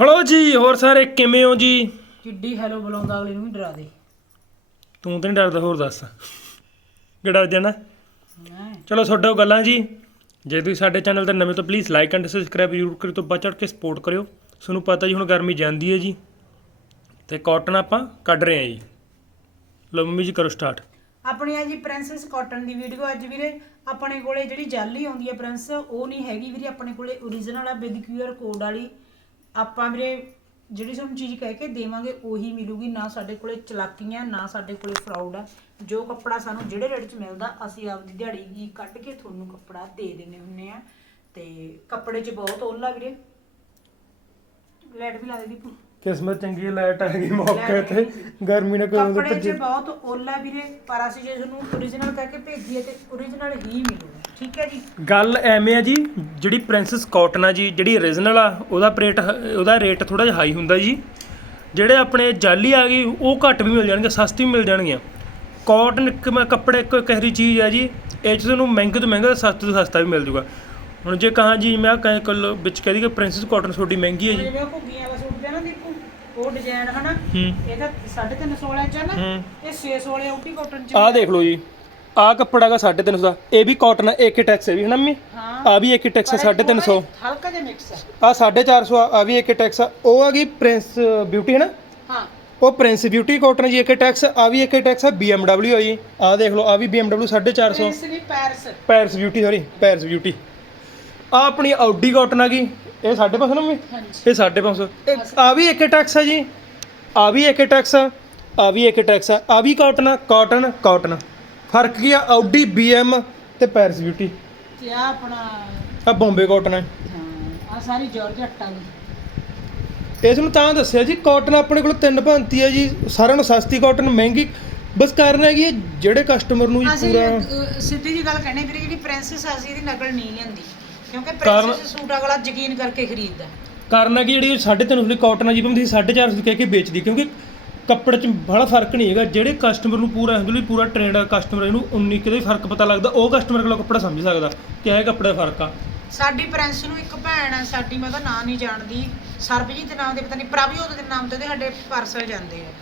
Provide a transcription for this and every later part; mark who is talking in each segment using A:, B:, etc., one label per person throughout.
A: Hello ਜੀ ਹੋਰ ਸਾਰੇ ਕਿਵੇਂ ਹੋ ਜੀ?
B: ਕਿੱਡੀ ਹੈਲੋ ਬੁਲਾਉਂਦਾ ਅਗਲੇ ਨੂੰ ਵੀ ਡਰਾ ਦੇ।
A: ਤੂੰ ਤਾਂ ਨਹੀਂ ਡਰਦਾ ਹੋਰ ਦੱਸ। ਕਿਹੜਾ ਜਾਣਾ ਚਲੋ ਛੱਡੋ ਗੱਲਾਂ ਜੀ। ਜੇ ਤੁਸੀਂ ਸਾਡੇ ਚੈਨਲ ਤੇ ਨਵੇਂ ਤੋਂ ਪਲੀਜ਼ ਲਾਈਕ ਐਂਡ ਸਬਸਕ੍ਰਾਈਬ ਜ਼ਰੂਰ ਕਰਿਓ ਤੋਂ ਬਚੜ ਕੇ ਸਪੋਰਟ ਕਰਿਓ। ਤੁਹਾਨੂੰ ਪਤਾ ਜੀ ਹੁਣ ਗਰਮੀ ਜਾਂਦੀ ਹੈ ਜੀ। ਤੇ ਕਾਟਨ ਆਪਾਂ ਕੱਢ ਰਹੇ ਹਾਂ ਜੀ। ਲਓ ਮੰਮੀ ਜੀ ਕਰੋ ਸਟਾਰਟ
B: ਆਪਣੀ ਆ ਜੀ ਪ੍ਰਿੰਸੈਸ ਕਾਟਨ ਦੀ ਵੀਡੀਓ ਅੱਜ ਵੀਰੇ ਆਪਣੇ ਕੋਲੇ ਜਿਹੜੀ ਜਾਲੀ ਆਉਂਦੀ ਹੈ ਪ੍ਰਿੰਸ ਉਹ ਨਹੀਂ ਹੈਗੀ ਵੀਰੇ ਆਪਣੇ ਕੋਲੇ ਓਰੀਜਨਲ ਆ ਵਿਦ ਕਿਊਆਰ ਕੋਡ ਵਾਲੀ। ਆਪਾਂ ਵੀਰੇ ਜਿਹੜੀ ਤੁਹਾਨੂੰ ਚੀਜ਼ ਕਹਿ ਕੇ ਦੇਵਾਂਗੇ ਉਹੀ ਮਿਲੂਗੀ। ਨਾ ਸਾਡੇ ਕੋਲੇ ਚਲਾਕੀਆਂ ਨਾ ਸਾਡੇ ਕੋਲੇ ਫਰਾਡ ਆ। ਜੋ ਕੱਪੜਾ ਸਾਨੂੰ ਜਿਹੜੇ ਰੇਟ 'ਚ ਮਿਲਦਾ ਅਸੀਂ ਆਪਦੀ ਦਿਹਾੜੀ ਹੀ ਕੱਢ ਕੇ ਤੁਹਾਨੂੰ ਕੱਪੜਾ ਦੇ ਦਿੰਨੇ ਹੁੰਨੇ ਆ। ਤੇ ਕੱਪੜੇ 'ਚ ਬਹੁਤ ਓਲਾ ਵੀਰੇ। ਲੈਟ ਵੀ ਲਾ ਦੇ ਦੀਪੂ
A: ਕਿਸਮਤ ਚੰਗੀ ਲਾਈਟ ਆ ਗਈ ਮੌਕੇ ਤੇ। ਗਰਮੀ ਨੇ ਕੋਈ
B: ਕੱਪੜੇ 'ਚ ਬਹੁਤ ਓਲਾ ਵੀਰੇ ਪਰ ਅਸੀਂ ਜੇ ਤੁਹਾਨੂੰ ਓਰੀਜਨਲ ਕਹਿ ਕੇ ਭੇਜੀਏ ਤੇ ਓਰੀਜਨਲ ਹੀ ਮਿਲੂਗਾ। ਠੀਕ ਹੈ ਜੀ।
A: ਗੱਲ ਐਵੇਂ ਆ ਜੀ ਜਿਹੜੀ ਪ੍ਰਿੰਸੈਸ ਕਾਟਨ ਆ ਜੀ ਜਿਹੜੀ origignal ਆ ਉਹਦਾ ਰੇਟ ਉਹਦਾ ਰੇਟ ਥੋੜਾ ਜਿਹਾ ਹਾਈ ਹੁੰਦਾ ਜੀ। ਜਿਹੜੇ ਆਪਣੇ ਜਾਲੀ ਆ ਗਈ ਉਹ ਘੱਟ ਵੀ ਮਿਲ ਜਾਣਗੇ ਸਸਤੀ ਵੀ ਮਿਲ ਜਾਣਗੀਆਂ। ਕਾਟਨ ਇੱਕ ਮੈਂ ਕੱਪੜੇ ਇੱਕ ਕਹਿਰੀ ਚੀਜ਼ ਆ ਜੀ ਇਹ 'ਚ ਤੁਹਾਨੂੰ ਮਹਿੰਗੇ ਤੋਂ ਮਹਿੰਗਾ ਸਸਤੇ ਤੋਂ ਸਸਤਾ ਵੀ ਮਿਲ ਜੂਗਾ। ਹੁਣ ਜੇ ਕਹਾਂ ਜੀ ਮੈਂ ਕਹਾਂ ਕੱਲ ਵਿੱਚ ਕਹਿ ਦੀ ਕਿ ਪ੍ਰਿੰਸੈਸ ਕਾਟਨ ਤੁਹਾਡੀ ਮਹਿੰਗੀ ਹੈ ਜੀ।
B: ਜਿਵੇਂ ਉਹ ਘੁੱਗੀਆਂ ਵਾਲਾ ਸੂਟ ਪਿਆ ਨਾ ਦੀਪੂ ਉਹ ਡਿਜ਼ਾਈਨ ਹਨਾ ਇਹਦਾ 350 ਵਾਲਾ ਚ ਆ ਨਾ ਇਹ 600 ਵਾਲੇ ਆਊਟੀ ਕਾਟਨ ਚ
A: ਆਹ ਦੇਖ ਲਓ ਜੀ। ਆਹ ਕੱਪੜਾ ਹੈਗਾ 350 ਦਾ। ਇਹ ਵੀ ਕਾਟਨ ਹੈ ਏਕੇ ਟੈਕਸ ਹੈ ਵੀ ਹਨਾ ਮੰਮੀ?
B: ਹਾਂ।
A: ਆ ਵੀ ਏਕੇ ਟੈਕਸ ਹੈ 350
B: ਹਲਕਾ ਜਿਹਾ ਮਿਕਸ ਆ।
A: ਆ 450 ਆ ਵੀ ਏਕੇ ਟੈਕਸ ਆ। ਉਹ ਹੈਗੀ ਪ੍ਰਿੰਸ ਬਿਊਟੀ ਹੈ ਨਾ?
B: ਹਾਂ।
A: ਉਹ ਪ੍ਰਿੰਸ ਬਿਊਟੀ ਕਾਟਨ ਜੀ ਏਕੇ ਟੈਕਸ ਆ ਵੀ ਏਕੇ ਟੈਕਸ ਆ BMW ਆ ਜੀ। ਆ ਦੇਖ ਲਓ ਆ ਵੀ BMW 450
B: ਪ੍ਰਿੰਸ ਨਹੀਂ Paris
A: Paris beauty sorry Paris beauty ਆ ਆਪਣੀ ਆਡੀ ਕਾਟਨ ਆ ਗਈ। ਇਹ 550 ਨਾ ਮੰਮੀ?
B: ਹਾਂਜੀ।
A: ਇਹ 550 ਇਹ ਆ ਵੀ ਏਕੇ ਟੈਕਸ ਆ ਜੀ। ਆ ਵੀ ਏਕੇ ਟੈਕਸ ਆ ਆ ਵੀ ਏਕੇ ਟੈਕਸ ਆ। ਆ ਵੀ ਕਾਟਨ ਆ ਕਾਟਨ ਕਾਟਨ ਫ਼ਰਕ ਕੀ ਆ? ਆਡੀ BM ਤੇ ਪੈਰਿਸ ਬਿਊਟੀ
B: ਤੇ ਆ ਆਪਣਾ
A: ਆ ਬੰਬੇ ਕਾਟਨ ਹੈ
B: ਹਾਂ ਆ ਸਾਰੀ ਜਾਰਜਟ ਗਈ
A: ਇਸ ਨੂੰ ਤਾਂ ਦੱਸਿਆ ਜੀ ਕਾਟਨ ਆਪਣੇ ਕੋਲ ਤਿੰਨ ਭਾਂਤੀ ਹੈ ਜੀ ਸਾਰਿਆਂ ਨੂੰ ਸਸਤੀ ਕਾਟਨ ਮਹਿੰਗੀ। ਬਸ ਕਾਰਨ ਹੈਗੀ ਹੈ ਜਿਹੜੇ ਕਸਟਮਰ ਨੂੰ ਜੀ
B: ਅਸੀਂ
A: ਪੂਰਾ
B: ਅਹ, ਸਿੱਧੀ ਜੀ ਗੱਲ ਕਹਿੰਦੇ ਵੀਰੇ ਜਿਹੜੀ ਪ੍ਰਿੰਸੈਸ ਆ ਅਸੀਂ ਇਹਦੀ ਨਕਲ ਨਹੀਂ ਲੈਂਦੀ ਕਿਉਂਕਿ
A: ਕਾਰਨ-
B: ਪ੍ਰਿੰਸੈਸ ਸੂਟ ਅਗਲਾ ਯਕੀਨ ਕਰਕੇ ਖਰੀਦਦਾ।
A: ਕਾਰਨ ਹੈ ਕਿ ਜਿਹੜੀ 350 ਦੀ ਕਾਟਨ ਹੈ ਜੀ ਭਾਵੇਂ ਤੁਸੀਂ 450 ਦੀ ਕਹਿ ਕੇ ਵੇਚਦੀ ਕਿਉਂਕਿ ਕੱਪੜੇ 'ਚ ਬੜਾ ਫ਼ਰਕ ਨਹੀਂ ਹੈਗਾ, ਜਿਹੜੇ ਕਸਟਮਰ ਨੂੰ ਪੂਰਾ ਹੈਂਡਲ ਪੂਰਾ ਟ੍ਰੇਨਡ ਆ ਕਸਟਮਰ ਇਹਨੂੰ ਉਨੀ ਕਿਤੇ ਫ਼ਰਕ ਪਤਾ ਲੱਗਦਾ, ਉਹ ਕਸਟਮਰ ਕੋਲ ਕੱਪੜਾ ਸਮਝ ਸਕਦਾ ਕਿ ਇਹ ਕੱਪੜੇ ਦਾ ਫ਼ਰਕ ਆ।
B: ਸਾਡੀ ਪ੍ਰਿੰਸ ਨੂੰ ਇੱਕ ਭੈਣ ਹੈ ਸਾਡੀ ਮੈਂ ਉਹਦਾ ਨਾਂ ਨਹੀਂ ਜਾਣਦੀ, ਸਰਬਜੀਤ ਦੇ ਨਾਮ ਦੇ ਪਤਾ ਨਹੀਂ ਪ੍ਰਭਜੋਤ ਉਹਦੇ ਨਾਮ ਤੇ ਉਹਦੇ ਸਾਡੇ ਪਾਰਸਲ ਜਾਂਦੇ ਆ।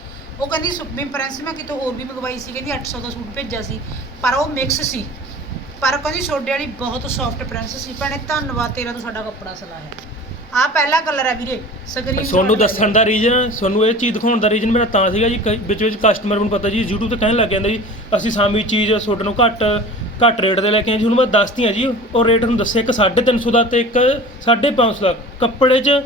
B: ਉਹ ਕਹਿੰਦੀ ਸੁਪਮੀ ਪ੍ਰਿੰਸ ਮੈਂ ਕਿਤੋਂ ਹੋਰ ਵੀ ਮੰਗਵਾਈ ਸੀ, ਕਹਿੰਦੀ 800 ਦਾ ਸੂਟ ਭੇਜਿਆ ਸੀ, ਪਰ ਉਹ ਮਿਕਸ ਸੀ। ਪਰ ਕਹਿੰਦੀ ਛੋਡੇ ਵਾਲੀ ਬਹੁਤ ਸੌਫਟ ਪ੍ਰਿੰਸ ਸੀ, ਭੈਣੇ, ਧੰਨਵਾਦ ਤੇਰਾ ਤੂੰ ਸਾਡਾ ਕੱਪੜਾ ਸਲਾਹਿਆ। ਆ ਪਹਿਲਾ ਕਲਰ ਹੈ ਵੀਰੇ ਸਕਰੀਨ
A: ਤੁਹਾਨੂੰ ਦੱਸਣ ਦਾ ਰੀਜਨ ਤੁਹਾਨੂੰ ਇਹ ਚੀਜ਼ ਦਿਖਾਉਣ ਦਾ ਰੀਜਨ ਮੇਰਾ ਤਾਂ ਸੀਗਾ ਜੀ ਕਈ- ਵਿੱਚ ਵਿੱਚ ਕਸਟਮਰ ਨੂੰ ਪਤਾ ਜੀ YouTube ਤੇ ਕਹਿਣ ਲੱਗ ਜਾਂਦਾ ਜੀ ਅਸੀਂ ਸਾਮੀ ਚੀਜ਼ ਤੁਹਾਡੇ ਨੂੰ ਘੱਟ ਘੱਟ ਰੇਟ ਤੇ ਲੈ ਕੇ ਆਏ ਜੀ। ਹੁਣ ਮੈਂ ਦੱਸਦੀ ਹਾਂ ਜੀ ਉਹ ਰੇਟ ਨੂੰ ਦੱਸਿਆ ਇੱਕ 350 ਦਾ ਤੇ ਇੱਕ 550 ਦਾ। ਕੱਪੜੇ 'ਚ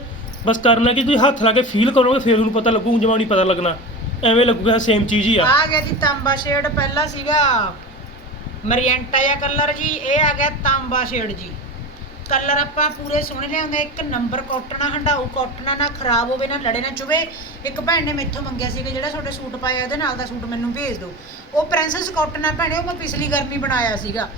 A: ਬਸ ਕਰਨਾ ਕਿ ਤੁਸੀਂ ਹੱਥ ਲਾ ਕੇ ਫੀਲ ਕਰੋਗੇ ਫਿਰ ਤੁਹਾਨੂੰ ਪਤਾ ਲੱਗੂ ਜਮਾ ਨਹੀਂ ਪਤਾ ਲੱਗਣਾ। ਐਵੇਂ ਲੱਗੂਗਾ ਸੇਮ ਚੀਜ਼ ਹੀ ਆ।
B: ਆ ਗਿਆ ਜੀ ਤਾਂਬਾ ਸ਼ੇਡ ਪਹਿਲਾ ਸੀਗਾ ਮਰੀਐਂਟਾ ਜਾਂ ਕਲਰ ਜੀ ਇਹ ਆ ਗਿਆ ਤਾਂਬਾ ਸ਼ੇਡ ਜੀ। ਕਲਰ ਆਪਾਂ ਪੂਰੇ ਸੋਹਣੇ ਲਿਆਉਂਦੇ ਇੱਕ ਨੰਬਰ ਕਾਟਨਾ ਹੰਡਾਊ ਕਾਟਨਾ ਨਾ ਖਰਾਬ ਹੋਵੇ ਨਾ ਲੜੇ ਨਾ ਚੁਵੇ। ਇੱਕ ਭੈਣ ਨੇ ਮੈਥੋਂ ਮੰਗਿਆ ਸੀ ਕਿ ਜਿਹੜਾ ਤੁਹਾਡੇ ਸੂਟ ਪਾਇਆ ਉਹਦੇ ਨਾਲ ਦਾ ਸੂਟ ਮੈਨੂੰ ਭੇਜ ਦਿਓ। ਉਹ ਪ੍ਰਿੰਸੈਸ ਕਾਟਨ ਆ ਭੈਣੇ ਉਹ ਮੈਂ ਪਿਛਲੀ ਗਰਮੀ ਬਣਾਇਆ ਸੀਗਾ।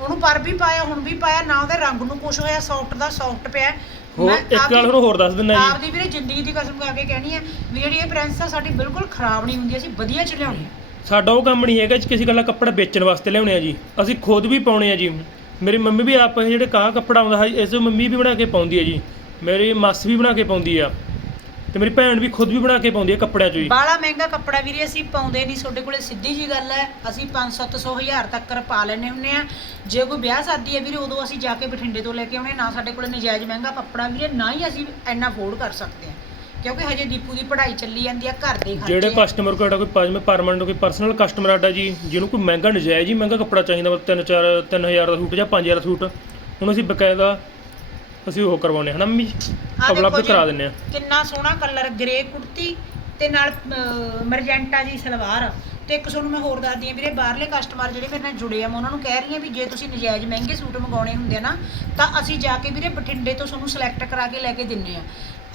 B: ਉਹਨੂੰ ਪਰ ਵੀ ਪਾਇਆ ਹੁਣ ਵੀ ਪਾਇਆ ਨਾ ਉਹਦੇ ਰੰਗ ਨੂੰ ਕੁਝ ਹੋਇਆ ਸੌਫਟ ਦਾ ਸੌਫਟ ਪਿਆ।
A: ਹੋਰ
B: ਮੈਂ
A: ਇੱਕ
B: ਆਪਦੀ-
A: ਗੱਲ ਹੋਰ ਦੱਸ ਦਿੰਦਾ ਜੀ।
B: ਆਪਦੀ ਵੀਰੇ ਜ਼ਿੰਦਗੀ ਦੀ ਕਸਮ ਖਾ ਕੇ ਕਹਿਣੀ ਹੈ ਵੀ ਜਿਹੜੀ ਇਹ ਪ੍ਰਿੰਸ ਆ ਸਾਡੀ ਬਿਲਕੁਲ ਖਰਾਬ ਨਹੀਂ ਹੁੰਦੀ ਅਸੀਂ ਵਧੀਆ ਚ ਲਿਆਉਣੀ ਆ
A: ਸਾਡਾ ਉਹ ਕੰਮ ਨਹੀਂ ਹੈਗਾ ਜੀ ਕਿਸੇ ਗੱਲਾਂ ਕੱਪੜਾ ਵੇਚਣ ਵਾਸਤੇ ਲਿਆਉਣੇ ਆ ਜੀ। ਅਸੀਂ ਖੁਦ ਵੀ ਪਾਉਣੇ ਆ ਜੀ। ਮੇਰੀ ਮੰਮੀ ਵੀ ਆਪ ਜਿਹੜੇ ਕਾਹ ਕੱਪੜਾ ਆਉਂਦਾ ਹੈ, ਇਸ ਮੰਮੀ ਵੀ ਬਣਾ ਕੇ ਪਾਉਂਦੀ ਹੈ ਜੀ। ਮੇਰੀ ਮਾਸ ਵੀ ਬਣਾ ਕੇ ਪਾਉਂਦੀ ਆ। ਤੇ ਮੇਰੀ ਭੈਣ ਵੀ ਖੁਦ ਵੀ ਬਣਾ ਕੇ ਪਾਉਂਦੀ ਆ ਕੱਪੜਿਆਂ ਚੋਂ ਜੀ
B: ਬਾਲਾ ਮਹਿੰਗਾ ਕੱਪੜਾ ਵੀਰੇ, ਅਸੀਂ ਪਾਉਂਦੇ ਨਹੀਂ, ਤੁਹਾਡੇ ਕੋਲੇ ਸਿੱਧੀ ਜੀ ਗੱਲ ਹੈ। ਅਸੀਂ 5-700 ਹਜ਼ਾਰ ਤੱਕ ਪਾ ਲੈਨੇ ਹੁੰਨੇ ਆ। ਜੇ ਕੋਈ ਵਿਆਹ ਸ਼ਾਦੀ ਹੈ ਵੀਰੇ, ਉਦੋਂ ਅਸੀਂ ਜਾ ਕੇ ਬਠਿੰਡੇ ਤੋਂ ਲੈ ਕੇ ਆਉਣੇ ਨਾ ਸਾਡੇ ਕੋਲੇ ਨਜਾਇਜ਼ ਮਹਿੰਗਾ ਕੱਪੜਾ ਵੀਰੇ, ਨਾ ਹੀ ਅਸੀਂ ਇੰਨਾ ਅਫੋਰਡ ਕਰ ਸਕਦੇ ਆ। ਕਿਉਂਕਿ ਹਜੇ ਦੀਪੂ ਦੀ ਪੜ੍ਹਾਈ ਚੱਲੀ ਜਾਂਦੀ ਆ ਘਰ ਦੇ ਖਰਚੇ।
A: ਜਿਹੜੇ। ਕਸਟਮਰ ਕੋਲ ਕੋਈ ਪਾਜਮੇ ਪਰਮਨੈਂਟ ਕੋਈ ਪਰਸਨਲ ਕਸਟਮਰ ਆਡਾ ਜੀ ਜਿਹਨੂੰ ਕੋਈ ਮਹਿੰਗਾ ਨਜਾਇਜ਼ ਹੀ ਮਹਿੰਗਾ ਕੱਪੜਾ ਚਾਹੀਦਾ ਵਾ 3 4 3000 ਦਾ ਸੂਟ ਜਾਂ 5000 ਦਾ ਸੂਟ ਹੁਣ ਅਸੀਂ ਬਕਾਇਦਾ ਅਸੀਂ ਉਹ ਕਰਵਾਉਨੇ ਹਨਾ ਮੰਮੀ
B: ਆਹ ਦੇਖੋ ਜੀ,
A: ਕਰਾ ਦਿੰਨੇ ਆ
B: ਕਿੰਨਾ ਸੋਹਣਾ ਕਲਰ ਗ੍ਰੇ ਕੁੜਤੀ ਤੇ ਨਾਲ ਮਰਜੈਂਟਾ ਜੀ ਸਲਵਾਰ। ਤੇ ਇੱਕ ਤੁਹਾਨੂੰ ਮੈਂ ਹੋਰ ਦੱਸਦੀ ਆ ਵੀਰੇ ਬਾਹਰਲੇ ਕਸਟਮਰ ਜਿਹੜੇ ਮੇਰੇ ਨਾਲ ਜੁੜੇ ਆ ਮੈਂ ਉਹਨਾਂ ਨੂੰ ਕਹਿ ਰਹੀ ਆ ਵੀ ਜੇ ਤੁਸੀਂ ਨਜਾਇਜ਼ ਮਹਿੰਗੇ ਸੂਟ ਮੰਗਾਉਣੇ ਹੁੰਦੇ ਆ ਨਾ ਤਾਂ ਅਸੀਂ ਜਾ ਕੇ ਵੀਰੇ ਬਠਿੰਡੇ ਤੋਂ ਤੁਹਾਨੂੰ ਸਿਲੈਕਟ ਕਰਾ ਕੇ ਲੈ ਕੇ ਦਿੰਨੇ ਆ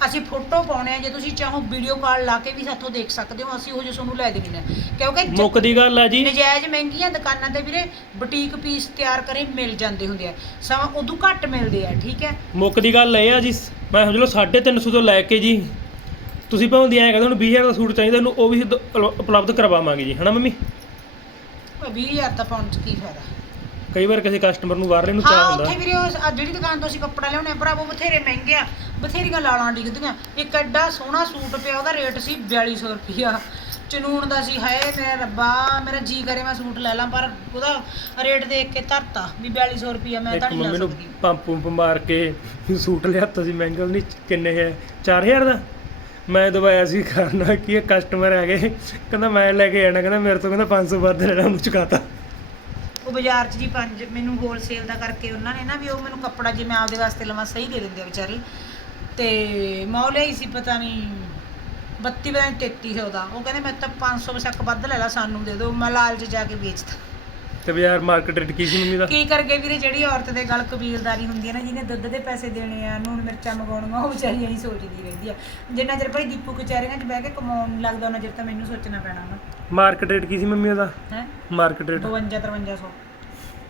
B: ਅਸੀਂ ਫੋਟੋ ਪਾਉਣੇ ਆ ਜੇ ਤੁਸੀਂ ਚਾਹੋ ਵੀਡੀਓ ਕਾਲ ਲਾ ਕੇ ਵੀ ਸਾਥੋਂ ਦੇਖ ਸਕਦੇ ਹੋ ਅਸੀਂ ਉਹ ਜੇ ਤੁਹਾਨੂੰ ਲੈ ਦੇਣੇ ਆ ਕਿਉਂਕਿ ਜ-
A: ਮੁੱਕ ਦੀ ਗੱਲ ਆ ਜੀ।
B: ਨਜਾਇਜ਼ ਮਹਿੰਗੀਆਂ ਦੁਕਾਨਾਂ ਤੇ ਵੀਰੇ ਬੁਟੀਕ ਪੀਸ ਤਿਆਰ ਕਰੇ ਮਿਲ ਜਾਂਦੇ ਹੁੰਦੇ ਆ। ਸਮਾਂ ਉਦੋਂ ਘੱਟ ਮਿਲਦੇ ਆ ਠੀਕ ਹੈ?
A: ਮੁੱਕ ਦੀ ਗੱਲ ਇਹ ਆ ਜੀ ਮੈਂ ਸਮਝ ਲਓ 350 ਤੋਂ ਲੈ ਕੇ ਜੀ ਤੁਸੀਂ ਭਾਵੇਂ ਐਂ ਕਹਿੰਦੇ ਹੁਣ 20000 ਦਾ ਸੂਟ ਚਾਹੀਦਾ ਉਹਨੂੰ ਉਹ ਵੀ ਦ- ਉਪਲਬਧ ਕਰਵਾਵਾਂਗੇ ਜੀ ਹਨਾ ਮੰਮੀ?
B: 20000 ਤਾਂ ਪਾਉਣ ਚ ਕੀ ਫਾਇਦਾ?
A: ਕਈ ਵਾਰ ਕਿਸੇ ਕਸਟਮਰ ਨੂੰ ਬਾਹਰਲੇ ਨੂੰ ਚਾਹ
B: ਹਾਂ
A: ਹੁੰਦਾ।
B: ਉੱਥੇ ਵੀਰੇ ਉਹ ਆਹ ਜਿਹੜੀ ਦੁਕਾਨ ਤੋਂ ਅਸੀਂ ਕੱਪੜਾ ਲਿਆਉਣੇ ਆ ਭਰਾਵੋ ਬਥੇਰੇ ਮਹਿੰਗੇ ਆ। ਬਥੇਰੀਆਂ ਲਾਲਾਂ ਡਿੱਗਦੀਆਂ ਇੱਕ ਐਡਾ ਸੋਹਣਾ ਸੂਟ ਪਿਆ ਉਹਦਾ ਰੇਟ ਸੀ 4200 ਰੁਪਿਆ ਚਨੂਨ ਦਾ ਸੀ ਹਾਏ ਮੇਰਾ ਰੱਬਾ ਮੇਰਾ ਜੀ ਕਰੇ ਮੈਂ ਸੂਟ ਲੈ ਲਾਂ ਪਰ ਉਹਦਾ ਰੇਟ ਦੇਖ ਕੇ ਧਰਤਾ ਵੀ 4200 ਰੁਪਿਆ ਮੈਂ ਤਾਂ
A: ਇੱਕ
B: ਨਹੀਂ ਲੈ
A: ਮੰਮੀ ਨੂੰ
B: ਸਕਦੀ
A: ਪੰਪ ਪੰਪ ਮਾਰ ਕੇ ਸੂਟ ਲਿਆਤਾ ਸੀ ਮਹਿੰਗਾ ਨਹੀਂ ਕਿੰਨੇ ਹੈ? 4000 ਦਾ। ਮੈਂ ਦਵਾਇਆ ਸੀ ਕਰਨਾ ਕੀ ਇਹ ਕਸਟਮਰ ਆ ਗਏ ਕਹਿੰਦਾ ਮੈਂ ਲੈ ਕੇ ਆਣਾ ਕਹਿੰਦਾ ਮੇਰੇ ਤੋਂ ਕਹਿੰਦਾ 500 ਵੱਧ ਲੈਣਾ ਉਹਨੂੰ ਚੁਕਾਤਾ।
B: ਉਹ ਬਾਜ਼ਾਰ 'ਚ ਜੀ ਪੰਜ, ਮੈਨੂੰ ਹੋਲਸੇਲ ਦਾ ਕਰਕੇ ਉਹਨਾਂ ਨੇ ਨਾ ਵੀ ਉਹ ਮੈਨੂੰ ਕੱਪੜਾ ਜੇ ਮੈਂ ਆਪਦੇ ਵਾਸਤੇ ਲਵਾਂ, ਸਹੀ ਦੇ ਦਿੰਦੇ ਆ ਵਿਚਾਰੇ। ਤੇ ਮੈਂ ਉਹ ਲਈ ਸੀ ਪਤਾ ਨਹੀਂ 32 ਪਤਾ ਨਹੀਂ 3300 ਦਾ। ਉਹ ਕਹਿੰਦੇ ਮੈਂ ਤਾਂ 500 ਬਸਕ ਵੱਧ ਲੈ ਲਾ, ਸਾਨੂੰ ਦੇ ਦਿਓ। ਮੈਂ ਲਾਲਚ ਜਾ ਕੇ ਵੇਚਤਾ।
A: ਤੇ ਬਾਜ਼ਾਰ ਮਾਰਕੀਟ ਰੇਟ ਕੀ ਸੀ ਮੰਮੀ ਦਾ?
B: ਕੀ ਕਰਕੇ ਵੀਰੇ ਜਿਹੜੀ ਔਰਤ ਦੇ ਗਲ ਕਬੀਲਦਾਰੀ ਹੁੰਦੀ ਹੈ ਨਾ ਜਿਹਨੇ ਦੁੱਧ ਦੇ ਪੈਸੇ ਦੇਣੇ ਆ ਨੂਣ ਮਿਰਚਾਂ ਮੰਗਾਉਣੀਆਂ ਉਹ ਵਿਚਾਰੀ ਇਹੀ ਸੋਚਦੀ ਰਹਿੰਦੀ ਆ। ਜਿੰਨਾ ਚਿਰ ਭਾਈ ਦੀਪੂ ਕਚਹਿਰੀਆਂ 'ਚ ਬਹਿ ਕੇ ਕਮਾਉਣ ਲੱਗਦਾ ਉਹਨਾਂ ਚਿਰ ਤਾਂ ਮੈਨੂੰ ਸੋਚਣਾ ਪੈਣਾ ਨਾ
A: ਮਾਰਕੀਟ ਰੇਟ ਕੀ ਸੀ ਮੰਮੀ ਉਹਦਾ?
B: ਹੈ?
A: ਮਾਰਕੀਟ ਰੇਟ
B: 52 5300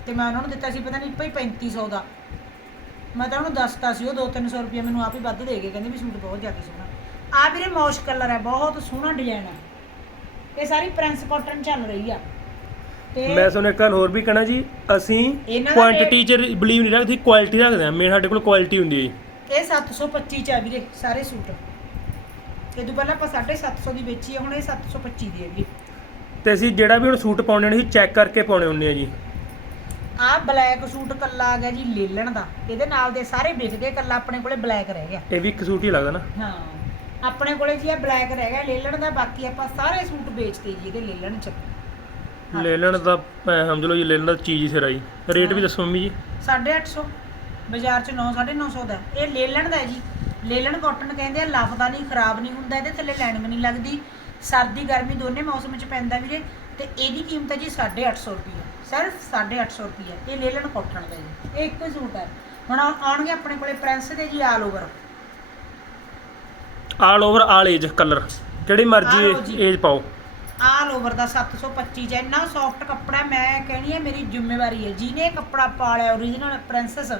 B: ਤੇ ਮੈਂ ਉਹਨਾਂ ਨੂੰ ਦਿੱਤਾ ਸੀ ਪਤਾ ਨਹੀਂ ਭਾਈ 3500 ਦਾ। ਮੈਂ ਤਾਂ ਉਹਨੂੰ ਦੱਸਤਾ ਸੀ ਉਹ 2-300 ਰੁਪਏ ਮੈਨੂੰ ਆਪ ਹੀ ਵੱਧ ਦੇ ਗਏ ਕਹਿੰਦੇ ਵੀ ਸੂਟ ਬਹੁਤ ਜ਼ਿਆਦਾ ਸੋਹਣਾ। ਆ ਵੀਰੇ ਮੌਸ਼ ਕਲਰ ਹੈ ਬਹੁਤ ਸੋਹਣਾ ਡਿਜ਼ਾਈਨ ਹੈ। ਇਹ ਸਾਰੀ ਪ੍ਰਿੰਸ ਕਾਟਨ ਚੱਲ ਰਹੀ ਆ। ਤੇ
A: ਮੈਂ ਤੁਹਾਨੂੰ ਇੱਕ ਗੱਲ ਹੋਰ ਵੀ ਕਹਿਣਾ ਜੀ ਅਸੀਂ
B: ਇਹਨਾਂ ਦਾ
A: ਕੁਆਂਟੀਟੀ 'ਚ ਬਲੀਵ ਨਹੀਂ ਰੱਖਦੇ ਕੁਆਲਿਟੀ ਰੱਖਦੇ ਆ ਮੇਨ ਸਾਡੇ ਕੋਲ ਕੁਆਲਿਟੀ ਹੁੰਦੀ ਹੈ ਜੀ।
B: ਇਹ 725 ਚ ਆ ਵੀਰੇ ਸਾਰੇ ਸੂਟ। ਇਹ ਤੋਂ ਪਹਿਲਾਂ ਆਪਾਂ 750 ਦੀ ਵੇਚੀ ਹੈ ਹੁਣ ਇਹ 725 ਦੀ ਹੈ ਵੀਰੇ
A: ਤੇ ਅਸੀਂ ਜਿਹੜਾ ਵੀ ਹੁਣ ਸੂਟ ਪਾਉਣੇ ਨੇ ਅਸੀਂ ਚੈੱਕ ਕਰਕੇ ਪਾਉਣੇ ਹੁੰਦੇ ਆ ਜੀ।
B: ਆਹ ਬਲੈਕ ਸੂਟ ਕੱਲਾ ਆ ਗਿਆ ਜੀ ਲੇਲਣ ਦਾ। ਇਹਦੇ ਨਾਲ ਦੇ ਸਾਰੇ ਵਿਕ ਗਏ ਕੱਲਾ ਆਪਣੇ ਕੋਲੇ ਬਲੈਕ ਰਹਿ ਗਿਆ।
A: ਇਹ ਵੀ ਇੱਕ ਸੂਟ ਹੀ ਲੱਗਦਾ ਨਾ।
B: ਹਾਂ। ਆਪਣੇ ਕੋਲੇ ਜੀ ਇਹ ਬਲੈਕ ਰਹਿ ਗਿਆ ਲੇਲਣ ਦਾ ਬਾਕੀ ਆਪਾਂ ਸਾਰੇ ਸੂਟ ਵੇਚਤੇ ਜੀ ਇਹਦੇ ਲੇਲਣ ਚ। ਹਾਂ।
A: ਲੈ ਲੈਣ ਦਾ ਮੈਂ ਸਮਝ ਲਓ ਜੀ ਲੈ ਲੈਣ ਦਾ ਚੀਜ਼ ਹੀ ਸਿਰ ਆਈ ਰੇਟ ਵੀ ਦੱਸੋ ਮੰਮੀ ਜੀ।
B: 850 ਬਾਜ਼ਾਰ ਚ 9 950 ਦਾ। ਹੈ। ਇਹ ਲੇਲਣ ਦਾ ਹੈ ਜੀ। ਲੇਲਣ ਕਾਟਨ ਕਹਿੰਦੇ ਆ ਲਫਦਾ ਨਹੀਂ ਖਰਾਬ ਨਹੀਂ ਹੁੰਦਾ ਇਹਦੇ ਥੱਲੇ ਲਾਈਨਿੰਗ ਨਹੀਂ ਲੱਗਦੀ। ਸਰਦੀ ਗਰਮੀ ਦੋਨੇ ਮੌਸਮ ਚ ਪੈਂਦਾ ਵੀਰੇ। ਤੇ ਇਹਦੀ ਕੀਮਤ ਹੈ ਜੀ 850 ਰੁਪਏ ਸਿਰਫ 850 ਰੁਪਏ ਇਹ ਲੇਲਣ ਕਾਟਨ ਦਾ ਜੀ। ਇਹ ਇੱਕੋ ਹੀ ਸੂਟ ਹੈ। ਹੁਣ ਆ- ਆਉਣਗੇ ਆਪਣੇ ਕੋਲੇ ਪ੍ਰਿੰਸ ਦੇ ਜੀ all over
A: all over all age colour
B: ਆਹ ਲਓ
A: ਮਰਜ਼ੀ
B: ਜੀ।
A: ਏਜ ਪਾਓ।
B: ਆਲ ਓਵਰ ਦਾ 725 ਚ ਇੰਨਾ ਸੌਫਟ ਕੱਪੜਾ ਮੈਂ ਕਹਿਣੀ ਹੈ ਮੇਰੀ ਜ਼ਿੰਮੇਵਾਰੀ ਹੈ ਜਿਹਨੇ ਕੱਪੜਾ ਪਾ ਲਿਆ ਓਰੀਜਨਲ ਪ੍ਰਿੰਸੈਸ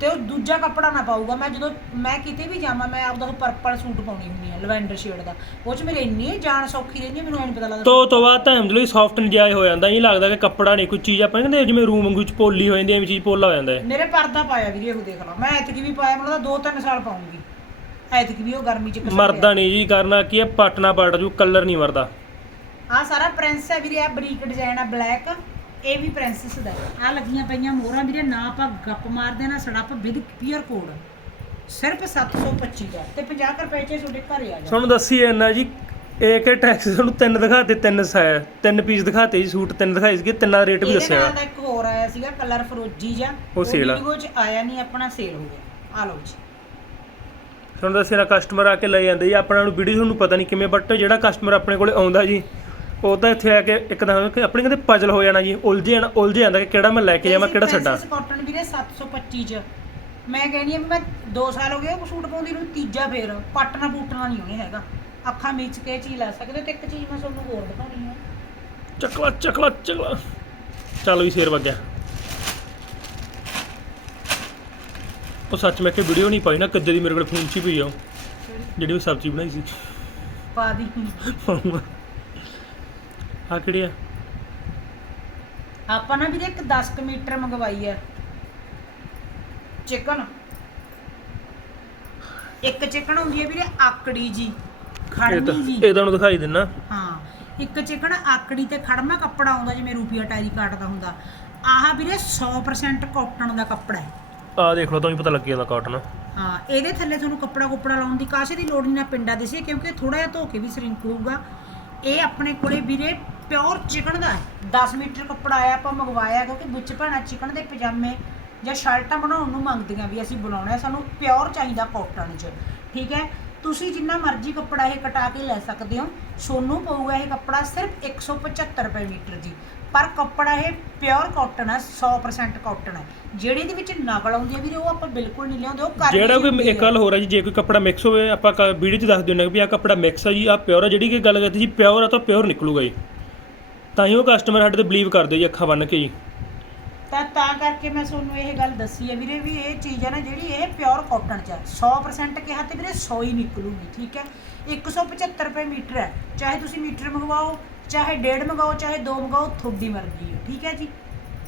B: ਤੇ ਉਹ ਦੂਜਾ ਕੱਪੜਾ ਨਾ ਪਾਊਗਾ। ਮੈਂ ਜਦੋਂ ਮੈਂ ਕਿਤੇ ਵੀ ਜਾਵਾਂ ਮੈਂ ਆਪਦਾ ਉਹ ਪਰਪਲ ਸੂਟ ਪਾਉਣੀ ਹੁੰਦੀ ਹੈ ਲਵੈਂਡਰ ਸ਼ੇਡ ਦਾ। ਉਹ ਚ ਮੇਰੀ ਇੰਨੀ ਜਾਨ ਸੌਖੀ ਰਹਿੰਦੀ ਮੈਨੂੰ ਐ ਨਹੀਂ ਪਤਾ ਲੱਗਦਾ।
A: ਤੋ ਤੋਂ ਬਾਅਦ ਤਾਂ ਲਓ ਸੌਫਟ ਨਜਾਇਜ਼ ਹੋ ਜਾਂਦਾ। ਇਹ ਲੱਗਦਾ ਕਿ ਕੱਪੜਾ ਨਹੀਂ ਕੋਈ ਚੀਜ਼ ਆਪਾਂ ਕਹਿੰਦੇ ਜਿਵੇਂ ਰੂਮ ਵਾਂਗੂ ਚ ਪੋਲੀ ਹੋ ਜਾਂਦੀ ਐ ਵੀ ਚੀਜ਼ ਪੋਲਾ ਹੋ ਜਾਂਦਾ। ਹੈ
B: ਮੇਰੇ ਪਰਦਾ ਪਾਇਆ ਵੀਰੇ ਉਹ ਦੇਖ ਲਾ। ਮੈਂ ਐਤਕੀ ਵੀ ਪਾਇਆ ਮੈਨੂੰ ਤਾਂ 2-3 ਸਾਲ ਪਾਉਂਗੀ ਐਤਕੀ ਵੀ ਉਹ ਗਰਮੀ ਚ
A: ਮਰਦਾ ਨਹੀਂ ਜੀ ਕਰਨਾ ਕੀ ਹੈ ਪਟਨਾ ਪਟ ਜੂ ਕਲਰ ਨਹੀਂ ਮਰਦਾ।
B: ਆ ਸਾਰਾ ਪ੍ਰਿੰਸ ਹੈ ਵੀਰੇ ਆ ਬਰੀਕ ਡਿਜ਼ਾਈਨ ਆ ਬਲੈਕ ਇਹ ਵੀ ਪ੍ਰਿੰਸੈਸ ਦਾ ਆ ਲੱਗੀਆਂ ਪਈਆਂ ਮੋਹਰਾਂ ਵੀਰੇ ਨਾ ਆਪਾਂ ਗੱਪ ਮਾਰਦੇ ਨਾ ਸੜੱਪ ਵਿਦ ਪੀਅਰ ਕੋਡ ਸਿਰਫ 725 ਦਾ ਤੇ 50 ਕੁ ਰੁਪਏ ਚ ਤੁਹਾਡੇ ਘਰੇ ਆ ਜਾ
A: ਤੁਹਾਨੂੰ ਦੱਸੀ ਨਾ ਜੀ ਇੱਕ ਟੈਕਸ ਤੁਹਾਨੂੰ ਤਿੰਨ ਦਿਖਾਤੇ ਤਿੰਨ ਸਾ ਤਿੰਨ ਪੀਸ ਦਿਖਾਤੇ ਜੀ ਸੂਟ ਤਿੰਨ ਦਿਖਾਏ ਸੀਗੇ ਤਿੰਨਾਂ ਦਾ ਰੇਟ ਵੀ
B: ਇਹਦੇ
A: ਦੱਸਿਆ।
B: ਨਾਲ ਦਾ ਇੱਕ ਹੋਰ ਆਇਆ ਸੀਗਾ ਕਲਰ ਫਰੋਜੀ ਜਾਂ
A: ਉਹ sale ਆ।
B: ਵੀਡੀਓ ਚ ਆਇਆ ਨਹੀਂ ਆਪਣਾ ਸੇਲ ਹੋ ਗਿਆ। ਆ ਲਓ ਜੀ।
A: ਤੁਹਾਨੂੰ ਦੱਸਿਆ ਕਸਟਮਰ ਆ ਕੇ ਲੈ ਜਾਂਦੇ ਜੀ ਆਪਣਾ ਨੂੰ ਵੀਡੀਓ ਤੁਹਾਨੂੰ ਪਤਾ ਨਹੀਂ ਕਿਵੇਂ ਬਟ ਜਿਹੜਾ ਕਸਟਮਰ ਆਪਣੇ ਕੋਲੇ ਆਉਂਦਾ ਜੀ ਉਹ ਤਾਂ ਇੱਥੇ ਆ ਕੇ ਇੱਕਦਮ ਕਿ ਆਪਣੀ ਕਹਿੰਦੇ ਪਜਲ ਹੋ ਜਾਣਾ ਜੀ ਉਲਝ ਜਾਣਾ ਉਲਝ ਜਾਂਦਾ ਕਿ ਕਿਹੜਾ ਮੈਂ ਲੈ ਕੇ ਜਾਵਾਂ ਕਿਹੜਾ ਛੱਡਾਂ।
B: ਕਾਟਨ ਵੀਰੇ 725 ਚ। ਮੈਂ ਕਹਿੰਦੀ ਆ ਵੀ ਮੈਂ 2 ਸਾਲ ਹੋ ਗਏ ਉਹ ਸੂਟ ਪਾਉਂਦੀ ਨੂੰ ਤੀਜਾ ਫੇਰ ਪਟਣਾ ਪੂਟਣਾ ਨਹੀਂ ਹੋਣੀ ਹੈਗਾ। ਅੱਖਾਂ ਮੀਚ ਕੇ ਚੀਜ਼ ਲੈ ਸਕਦੇ ਹੋ ਤੇ ਇੱਕ ਚੀਜ਼ ਮੈਂ ਤੁਹਾਨੂੰ ਹੋਰ ਦਿਖਾਉਣੀ ਆ।
A: ਚੱਕਲਾ ਚੱਕਲਾ ਚੱਕਲਾ। ਚੱਲ ਵੀ ਸ਼ੇਰ ਵੱਗਿਆ ਉਹ ਸੱਚ ਮੈਂ ਕਿ ਵੀਡੀਓ ਨਹੀਂ ਪਾਈ ਨਾ ਕੱਜੇ ਦੀ ਮੇਰੇ ਕੋਲ ਫੋਨ 'ਚ ਹੀ ਪਈ ਆ ਉਹ, ਜਿਹੜੀ ਉਹ ਸਬਜ਼ੀ ਬਣਾਈ ਸੀ।
B: ਪਾ ਦੀ।
A: ਆ ਕਿਹੜੀ ਆ?
B: ਆਪਾਂ ਨਾ ਵੀਰੇ ਇੱਕ 10 ਕੁ ਮੀਟਰ ਮੰਗਵਾਈ ਆ। ਚਿਕਨ। ਇੱਕ ਚਿਕਨ ਹੁੰਦੀ ਹੈ ਵੀਰੇ ਆਕੜੀ ਜੀ
A: ਇਹ ਤਾਂ
B: ਖੜਨੀ ਜੀ।
A: ਇਹ ਤੁਹਾਨੂੰ ਦਿਖਾਈ ਦਿੰਨਾ।
B: ਹਾਂ ਇੱਕ ਚਿਕਨ ਆਕੜੀ ਤੇ ਖੜਮਾ ਕੱਪੜਾ ਆਉਂਦਾ ਜਿਵੇਂ ਰੂਪੀਆ ਟਾਰੀ ਕਾਟ ਦਾ ਹੁੰਦਾ। ਆਹ ਵੀਰੇ 100% ਕਾਟਨ ਦਾ ਕੱਪੜਾ ਹੈ।
A: ਆ ਦੇਖ ਲਓ ਤੁਹਾਨੂੰ ਪਤਾ ਲੱਗ ਜਾਂਦਾ ਕਾਟਨ
B: ਹਾਂ ਇਹਦੇ ਥੱਲੇ ਤੁਹਾਨੂੰ ਕੱਪੜਾ ਕੁੱਪੜਾ ਲਾਉਣ ਦੀ ਕਾਸੇ ਦੀ ਲੋੜ ਨਹੀਂ ਨਾ ਪਿੰਡਾ ਦੇ ਸੀ ਕਿਉਂਕਿ ਥੋੜਾ ਜਿਹਾ ਧੋ ਕੇ ਵੀ ਸਰਿੰਕ ਹੋਊਗਾ। ਇਹ ਆਪਣੇ ਕੋਲੇ ਵੀਰੇ ਪਿਓਰ ਚਿਕਨ ਦਾ ਹੈ। 10 ਮੀਟਰ ਕੱਪੜਾ ਆਇਆ ਆਪਾਂ ਮੰਗਵਾਇਆ ਕਿਉਂਕਿ ਵਿੱਚ ਭਾਣਾ ਚਿਕਨ ਦੇ ਪਜਾਮੇ ਜਾਂ ਸ਼ਰਟਾਂ ਬਣਾਉਣ ਨੂੰ ਮੰਗਦੀਆਂ ਵੀ ਅਸੀਂ ਬਣਾਉਣਾ ਸਾਨੂੰ ਪਿਓਰ ਚਾਹੀਦਾ ਕਾਟਨ 'ਚ। ਠੀਕ ਹੈ? ਤੁਸੀਂ ਜਿੰਨਾ ਮਰਜ਼ੀ ਕੱਪੜਾ ਇਹ ਕਟਾ ਕੇ ਲੈ ਸਕਦੇ ਹੋ। ਸੋਨੂੰ ਪਊਗਾ ਇਹ ਕੱਪੜਾ ਸਿਰਫ 175 ਰੁਪਏ ਮੀਟਰ ਜੀ ਪਰ ਕੱਪੜਾ ਇਹ ਪਿਓਰ ਕਾਟਨ ਹੈ 100% ਕਾਟਨ ਹੈ। ਜਿਹੜੀ ਦੇ ਵਿੱਚ ਨਕਲ ਆਉਂਦੀ ਹੈ ਵੀਰੇ ਉਹ ਆਪਾਂ ਬਿਲਕੁਲ ਨਹੀਂ ਲਿਆਉਂਦੇ ਉਹ ਕਰ
A: ਜਿਹੜਾ ਕੋਈ ਇੱਕ ਗੱਲ ਹੈ ਜੀ ਜੇ ਕੋਈ ਕੱਪੜਾ ਮਿਕਸ ਹੋਵੇ ਆਪਾਂ ਵੀਡੀਓ 'ਚ ਦੱਸ ਦਿੰਦੇ ਹਾਂ ਵੀ ਆ ਕੱਪੜਾ ਮਿਕਸ ਹੈ ਜੀ ਆ ਪਿਓਰ ਹੈ ਜਿਹੜੀ ਕਿ ਗੱਲ ਕਰਦੀ ਜੀ ਪਿਓਰ ਆ ਤਾਂ ਪਿਓਰ ਨਿਕਲੂਗਾ ਜੀ। ਤਾਂ ਹੀ ਉਹ ਕਸਟਮਰ ਸਾਡੇ ਤੇ ਬਲੀਵ ਕਰਦੇ ਜੀ ਅੱਖਾਂ ਬੰਨ ਕੇ ਜੀ।
B: ਤਾਂ ਤਾਂ ਕਰਕੇ ਮੈਂ ਤੁਹਾਨੂੰ ਇਹ ਗੱਲ ਦੱਸੀ ਹੈ ਵੀਰੇ ਵੀ ਇਹ ਚੀਜ਼ ਹੈ ਨਾ ਜਿਹੜੀ ਇਹ ਪਿਓਰ ਕਾਟਨ ਚ ਹੈ 100% ਕਿਹਾ ਤੇ ਵੀਰੇ 100 ਹੀ ਨਿਕਲੂਗੀ ਠੀਕ ਹੈ? 175 ਰੁਪਏ ਮੀਟਰ ਹੈ। ਚਾਹੇ ਤੁਸੀਂ ਮੀਟਰ ਮੰਗਵਾਓ ਚਾਹੇ ਡੇਢ ਮੰਗਵਾਓ ਚਾਹੇ ਦੋ ਮੰਗਵਾਓ ਤੁਹਾਡੀ ਮਰਜ਼ੀ ਹੈ ਠੀਕ ਹੈ ਜੀ?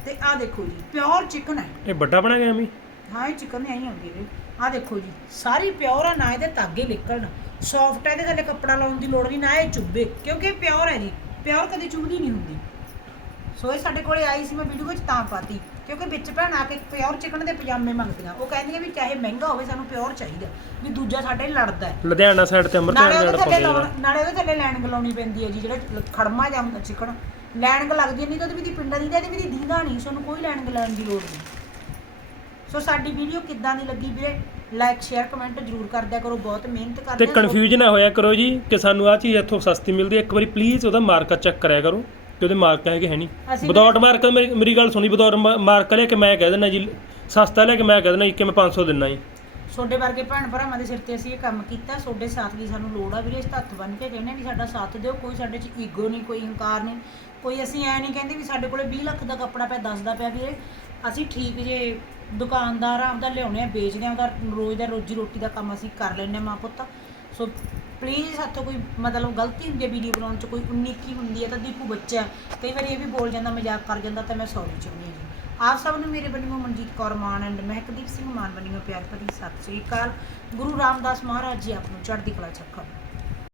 B: ਤੇ ਆ ਦੇਖੋ ਜੀ ਪਿਓਰ ਚਿਕਨ ਹੈ।
A: ਇਹ ਵੱਡਾ ਬਣਾ ਗਿਆ ਅਮੀ
B: ਹਾਂ ਇਹ ਚਿਕਨ ਨਹੀਂ ਆਉਂਦੀ ਵੀਰੇ। ਆ ਦੇਖੋ ਜੀ ਸਾਰੀ ਪਿਓਰ ਆ ਨਾ ਇਹਦੇ ਧਾਗੇ ਨਿਕਲਣ। ਸੌਫਟ ਹੈ ਇਹਦੇ ਥੱਲੇ ਕੱਪੜਾ ਲਾਉਣ ਦੀ ਲੋੜ ਨਹੀਂ ਨਾ ਇਹ ਚੁੱਭੇ ਕਿਉਂਕਿ ਇਹ ਪਿਓਰ ਹੈ ਜੀ। ਪਿਓਰ ਕਦੇ ਚੁੱਭਦੀ ਨਹੀਂ ਹੁੰਦੀ। ਸੋ ਇਹ ਸਾਡੇ ਕੋਲੇ ਆਈ ਸੀ ਮੈਂ ਵੀਡੀਓ ਵਿੱਚ ਤਾਂ ਪਾਤੀ ਕਿਉਂਕਿ ਵਿੱਚ ਭੈਣ ਆ ਕੇ ਪਿਓਰ ਚਿਕਨ ਦੇ ਪਜਾਮੇ ਮੰਗਦੀਆਂ। ਉਹ ਕਹਿੰਦੀਆਂ ਵੀ ਚਾਹੇ ਮਹਿੰਗਾ ਹੋਵੇ ਸਾਨੂੰ ਪਿਓਰ ਚਾਹੀਦਾ ਵੀ ਦੂਜਾ ਸਾਡੇ ਲੜਦਾ ਹੈ।
A: ਲੁਧਿਆਣਾ ਸਾਈਡ ਤੇ ਅੰਮ੍ਰਿਤਸਰ
B: ਨਾਲੇ ਉਹਦੇ
A: ਜਿਹੜਾ
B: ਥੱਲੇ
A: ਪਾਉਂਦੇ
B: ਲਾਉਣ ਨਾਲੇ ਉਹਦੇ ਥੱਲੇ ਲਾਈਨਿੰਗ ਲਾਉਣੀ ਪੈਂਦੀ ਹੈ ਜੀ ਜਿਹੜਾ ਖੜਮਾ ਜਾਂ ਹੁੰਦਾ ਚਿਕਨ। ਲਾਈਨਿੰਗ ਲੱਗਦੀ ਹੈ, ਨਹੀਂ ਤਾਂ ਉਹਦੇ ਵੀ ਦੀ ਪਿੰਡਾਂ ਦੀ ਤੇ ਇਹਦੇ ਵੀ ਦੀ ਦੀਦਾ ਨਹੀਂ ਸਾਨੂੰ ਕੋਈ ਲਾਈਨਿੰਗ ਲਾਉਣ ਦੀ ਲੋੜ ਨਹੀਂ। ਸੋ ਸਾਡੀ ਵੀਡੀਓ ਕਿੱਦਾਂ ਦੀ ਲੱਗੀ ਵੀਰੇ? ਲਾਈਕ ਸ਼ੇਅਰ ਕਮੈਂਟ ਜ਼ਰੂਰ ਕਰਦਿਆ ਕਰੋ ਬਹੁਤ ਮਿਹਨਤ
A: ਤੇ
B: ਕਰਦੇ ਹਾਂ।
A: ਕਨਫਿਊਜ਼ ਨਾ ਹੋਇਆ ਕਰੋ ਜੀ ਕਿ ਸਾਨੂੰ ਆ ਚੀਜ਼ ਇੱਥੋਂ ਸਸਤੀ ਮਿਲਦੀ ਹੈ ਇੱਕ ਵਾਰੀ ਪਲੀਜ਼ ਉਹਦਾ ਮਾਰਕਾ ਚੈੱਕ ਕਰਿਆ ਕਰੋ ਕਿ ਉਹਦੇ ਮਾਰਕਾ ਹੈਗੇ ਹੈ ਨਹੀਂ
B: ਅਸੀਂ
A: ਵਿਦਆਊਟ ਮਾਰਕਾ ਮੇਰੀ ਮੇਰੀ ਗੱਲ ਸੁਣੀ ਵਿਦਆਊਟ ਮਾਰਕਾ ਲੈ ਕੇ ਮੈਂ ਕਹਿ ਦਿੰਦਾ ਜੀ ਸਸਤਾ ਲੈ ਕੇ ਮੈਂ ਕਹਿ ਦਿੰਦਾ ਜੀ ਕਿ ਮੈਂ 500 ਦਿੰਨਾ ਜੀ
B: ਤੁਹਾਡੇ ਵਰਗੇ ਭੈਣ ਭਰਾਵਾਂ ਦੇ ਸਿਰ ਤੇ ਅਸੀਂ ਇਹ ਕੰਮ ਕੀਤਾ ਤੁਹਾਡੇ ਸਾਥ ਦੀ ਸਾਨੂੰ ਲੋੜ ਆ ਵੀਰੇ ਇਸ ਹੱਥ ਬੰਨ ਕੇ ਕਹਿੰਦੇ ਵੀ ਸਾਡਾ ਸਾਥ ਦਿਓ ਕੋਈ ਸਾਡੇ 'ਚ ਈਗੋ ਨਹੀਂ ਕੋਈ ਹੰਕਾਰ ਨਹੀਂ ਕੋਈ ਅਸੀਂ ਐ ਨਹੀਂ ਕਹਿੰਦੇ ਵੀ ਸਾਡੇ ਕੋਲੇ 20 ਲੱਖ ਦਾ ਕੱਪੜਾ ਪਿਆ ਦੱਸਦਾ ਪਿਆ ਵੀਰੇ ਅਸੀਂ ਠੀਕ ਜੇ ਦੁਕਾਨਦਾਰ ਆ ਆਪਦਾ ਲਿਆਉਣੇ ਆ, ਵੇਚਦੇ ਆ ਉਹਦਾ ਰੋਜ਼ ਦਾ ਰੋਜੀ ਰੋਟੀ ਦਾ ਕੰਮ ਅਸੀਂ ਕਰ ਲੈਂਦੇ ਹਾਂ ਮਾਂ ਪੁੱਤ। ਸੋ ਪਲੀਜ਼ ਹੱਥੋਂ ਕੋਈ ਮਤਲਬ ਗਲਤੀ ਹੁੰਦੀ ਹੈ ਵੀਡੀਓ ਬਣਾਉਣ 'ਚ, ਕੋਈ ਉਨੀਕੀ ਹੁੰਦੀ ਹੈ ਤਾਂ ਦੀਪੂ ਬੱਚਾ ਕਈ ਵਾਰੀ ਇਹ ਵੀ ਬੋਲ ਜਾਂਦਾ, ਮਜ਼ਾਕ ਕਰ ਜਾਂਦਾ ਤਾਂ ਮੈਂ ਸੌਰੀ ਚਾਹੁੰਦੀ ਹਾਂ ਜੀ। ਆਪ ਸਭ ਨੂੰ ਮੇਰੇ ਵੱਲੋਂ ਮਨਜੀਤ ਕੌਰ ਮਾਨ ਐਂਡ ਮਹਿਕਦੀਪ ਸਿੰਘ ਮਾਨ ਵੱਲੋਂ ਪਿਆਰ ਭਰੀ ਸਤਿ ਸ੍ਰੀ ਅਕਾਲ। ਗੁਰੂ ਰਾਮਦਾਸ ਮਹਾਰਾਜ ਜੀ ਆਪ ਨੂੰ ਚੜ੍ਹਦੀ ਕਲਾ ਚ ਰੱਖਣ